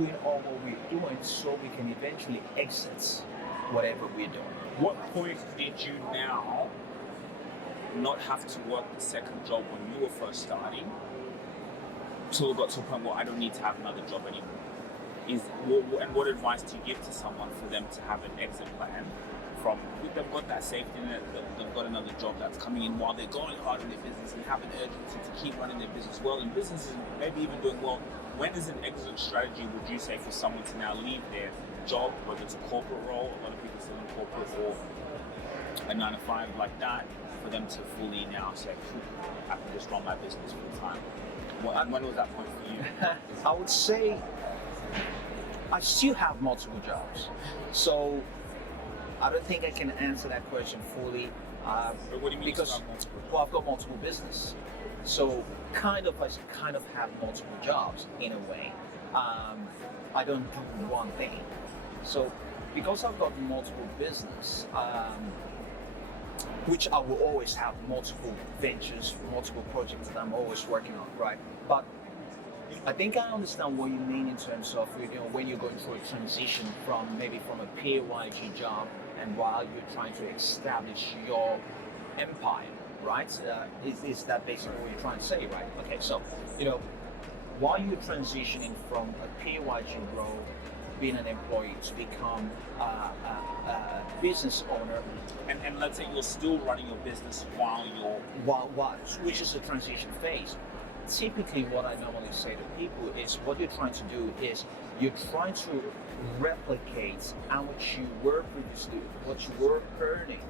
doing all what we're doing so we can eventually exit whatever we're doing. What point did you now not have to work the second job when you were first starting, till it got to a point where I don't need to have another job anymore? And what advice do you give to someone for them to have an exit plan from, they've got that safety net, they've got another job that's coming in while they're going hard in their business and have an urgency to keep running their business well, and business is maybe even doing well. When is an exit strategy, would you say, for someone to now leave their job, whether it's a corporate role, a lot of people still in corporate, or a 9 to 5 like that, for them to fully now say, I can just run my business full time? And when was that point for you? I would say I still have multiple jobs. So I don't think I can answer that question fully. But what do you mean? Because I've got multiple business. So I kind of have multiple jobs in a way. I don't do one thing. So because I've got multiple business, which I will always have multiple ventures, multiple projects that I'm always working on, right? But I think I understand what you mean in terms of, when you're going through a transition from a PAYG job, and while you're trying to establish your empire, right? Is that basically what you're trying to say, right? Okay, so, while you're transitioning from a PAYG role, being an employee, to become a business owner, and let's say you're still running your business while which is the transition phase. Typically, what I normally say to people is, what you're trying to do is you're trying to replicate how much you were previously, what you were earning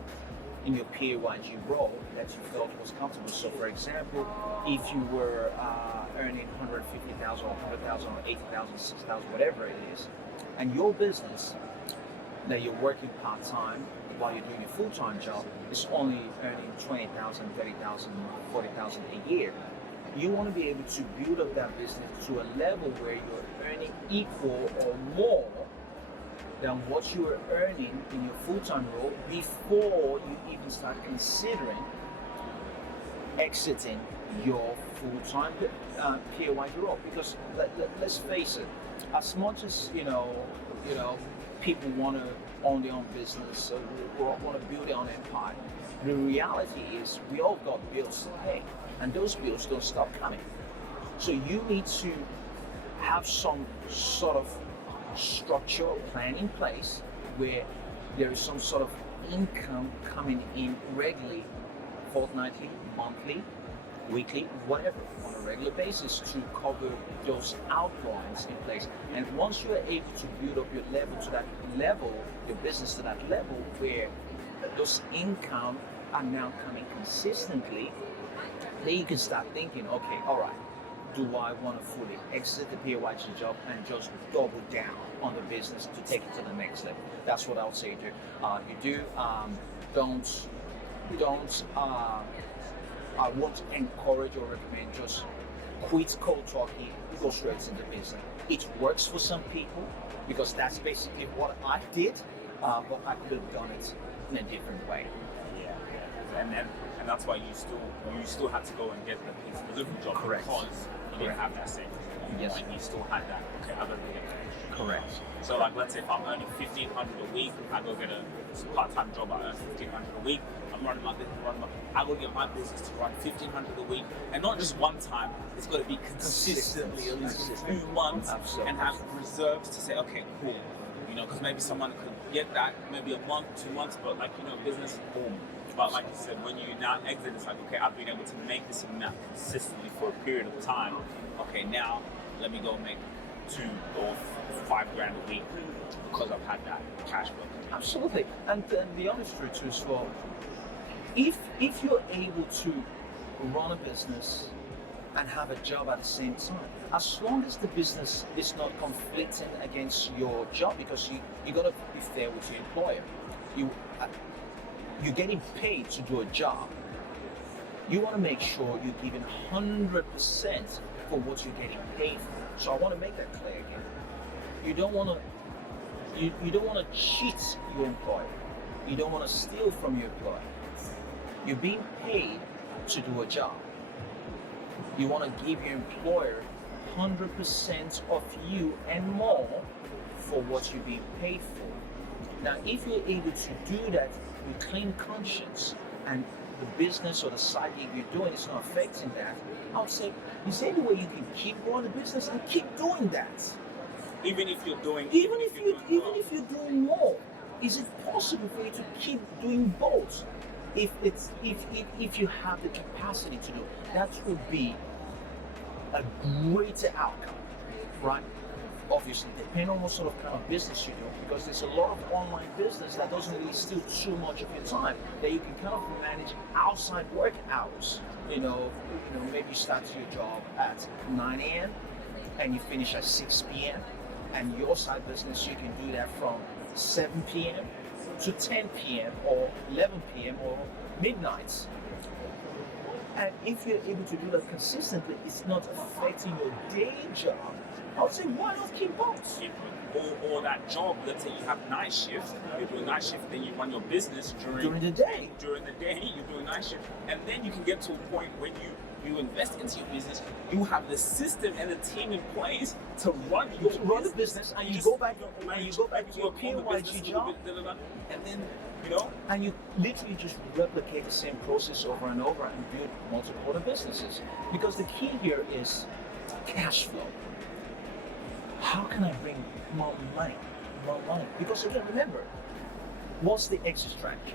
in your PAYG role that you felt was comfortable. So, for example, if you were earning 150,000 or 100,000 or 80,000, 60,000, whatever it is, and your business that you're working part-time while you're doing a full-time job is only earning 20,000, 30,000, 40,000 a year, you want to be able to build up that business to a level where you're earning equal or more than what you were earning in your full-time role before you even start considering exiting your full-time PAYG role. Because let's face it, as much as people want to own their own business, want to build their own empire, the reality is we all got bills to pay, and those bills don't stop coming. So you need to have some sort of structure or plan in place where there is some sort of income coming in regularly, fortnightly, monthly, weekly, whatever, on a regular basis to cover those outgoings in place. And once you are able to build up your your business to that level where those income are now coming consistently, then you can start thinking, okay, all right, do I want to fully exit the PAYG job and just double down on the business to take it to the next level? That's what I would say to I won't encourage or recommend just quit cold turkey, go straight into business. It works for some people because that's basically what I did, but I could have done it in a different way. Yeah. And that's why you still had to go and get the pizza delivery job. Correct. Because you didn't have that same thing. Yes. And you still had that, okay, I gotta get paid. Correct. So like, let's say if I'm earning $1,500 a week, I go get a part-time job, I earn $1,500 a week, I'm running my business, I go get my business to run $1,500 a week, and not just one time, it's got to be consistently, at least 2 months. Absolutely. And have reserves to say, okay, cool, because maybe someone could get that maybe a month, 2 months, but business, boom. But like you said, when you now exit, it's like, okay, I've been able to make this amount consistently for a period of time. Okay, now let me go make $2 or $5,000 a week because I've had that cash flow. Absolutely. And the honest truth is, if you're able to run a business and have a job at the same time, as long as the business is not conflicting against your job, because you got to be fair with your employer. You're getting paid to do a job. You want to make sure you're giving 100% for what you're getting paid for. So I want to make that clear again. You don't want to cheat your employer. You don't want to steal from your employer. You're being paid to do a job. You want to give your employer 100% of you and more for what you're being paid for. Now, if you're able to do that with clean conscience and the business or the side gig you're doing is not affecting that, I would say is there any way you can keep growing the business and keep doing that? Even if you're doing If you're doing more, is it possible for you to keep doing both? If you have the capacity to do, that would be a greater outcome, right? Obviously, depending on what sort of kind of business you do, because there's a lot of online business that doesn't really steal too much of your time, that you can kind of manage outside work hours. Maybe you start your job at 9 a.m. and you finish at 6 p.m. and your side business, you can do that from 7 p.m. to 10 p.m. or 11 p.m. or midnight. And if you're able to do that consistently, it's not affecting your day job. I would say, why not keep both? Or that job, let's say you have night shift, you're doing night shift, then you run your business during the day. During the day, you're doing night shift. And then you can get to a point when you invest into your business, you have the system and the team in place to run the business, and you go back to your PYG job, and then and you literally just replicate the same process over and over and build multiple other businesses. Because the key here is cash flow. How can I bring more money? More money? Because again, remember, what's the exit strategy?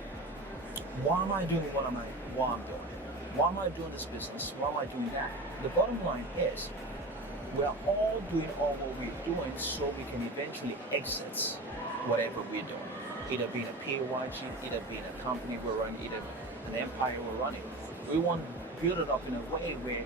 Why am I doing what I'm doing? Why am I doing this business? Why am I doing that? The bottom line is, we're all doing all what we're doing so we can eventually exit whatever we're doing. Either being a PAYG, either being a company we're running, either an empire we're running. We want to build it up in a way where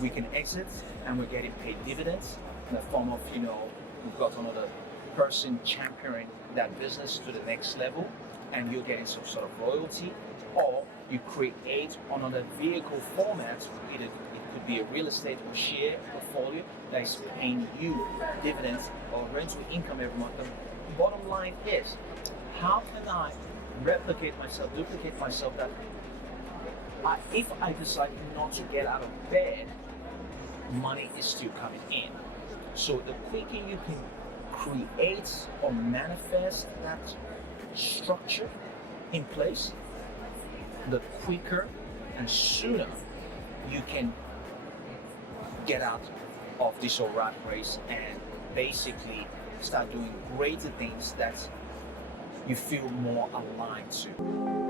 we can exit and we're getting paid dividends in the form of, we've got another person championing that business to the next level and you're getting some sort of royalty, or you create another vehicle format, either it could be a real estate or share portfolio that is paying you dividends or rental income every month. The bottom line is, how can I replicate myself, duplicate myself, that if I decide not to get out of bed, money is still coming in. So the quicker you can create or manifest that structure in place, the quicker and sooner you can get out of this whole rat race and basically start doing greater things that you feel more aligned to.